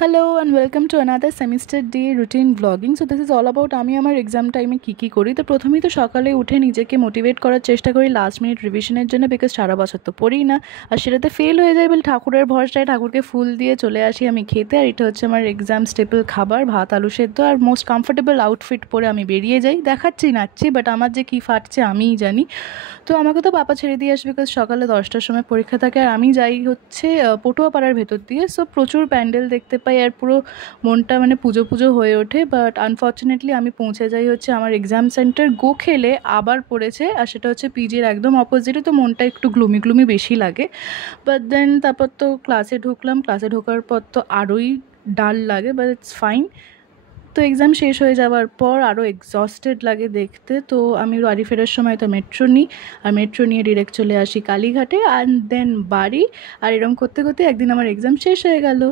Hello and welcome to another semester day routine vlogging. So this is all about আমি আমার exam টাইমে কী করি। তো প্রথমেই তো সকালে উঠে নিজেকে মোটিভেট করার চেষ্টা করি লাস্ট মিনিট রিভিশনের জন্য, বিকজ সারা বছর তো পড়ি না আর সেটাতে ফেল হয়ে যায় বলে ঠাকুরের ভরসায় ঠাকুরকে ফুল দিয়ে চলে আসি আমি খেতে। আর এটা হচ্ছে আমার এক্সাম স্টেপল খাবার, ভাত আলু সেদ্ধ, আর মোস্ট কমফোর্টেবল আউটফিট পরে আমি বেরিয়ে যাই। দেখাচ্ছি নাচছি, বাট আমার যে কী ফাটছে আমিই জানি। তো আমাকে তো পাপা ছেড়ে দিয়ে আসবে, বিকজ সকালে 10টার সময় পরীক্ষা থাকে আর আমি যাই হচ্ছে পটুয়াপাড়ার ভেতর দিয়ে। সো প্রচুর প্যান্ডেল দেখতে পাই আর পুরো মনটা মানে পুজো পুজো হয়ে ওঠে। বাট আনফর্চুনেটলি আমি পৌঁছে যাই হচ্ছে আমার এক্সাম সেন্টার গোখেলে আবার পড়েছে, আর সেটা হচ্ছে পিজির একদম অপোজিটে। তো মনটা একটু গ্লুমি বেশি লাগে। বাট দেন তারপর তো ক্লাসে ঢুকলাম, ক্লাসে ঢোকার পর তো আরোই ডাল লাগে, বাট ইটস ফাইন। তো এক্সাম শেষ হয়ে যাওয়ার পর আরও এক্সস্টেড লাগে দেখতে। তো আমি বাড়ি ফেরার সময় তো মেট্রো নিই, আর মেট্রো নিয়ে ডিরেক্ট চলে আসি কালীঘাটে, অ্যান্ড দেন বাড়ি। আর এরকম করতে করতে একদিন আমার এক্সাম শেষ হয়ে গেল।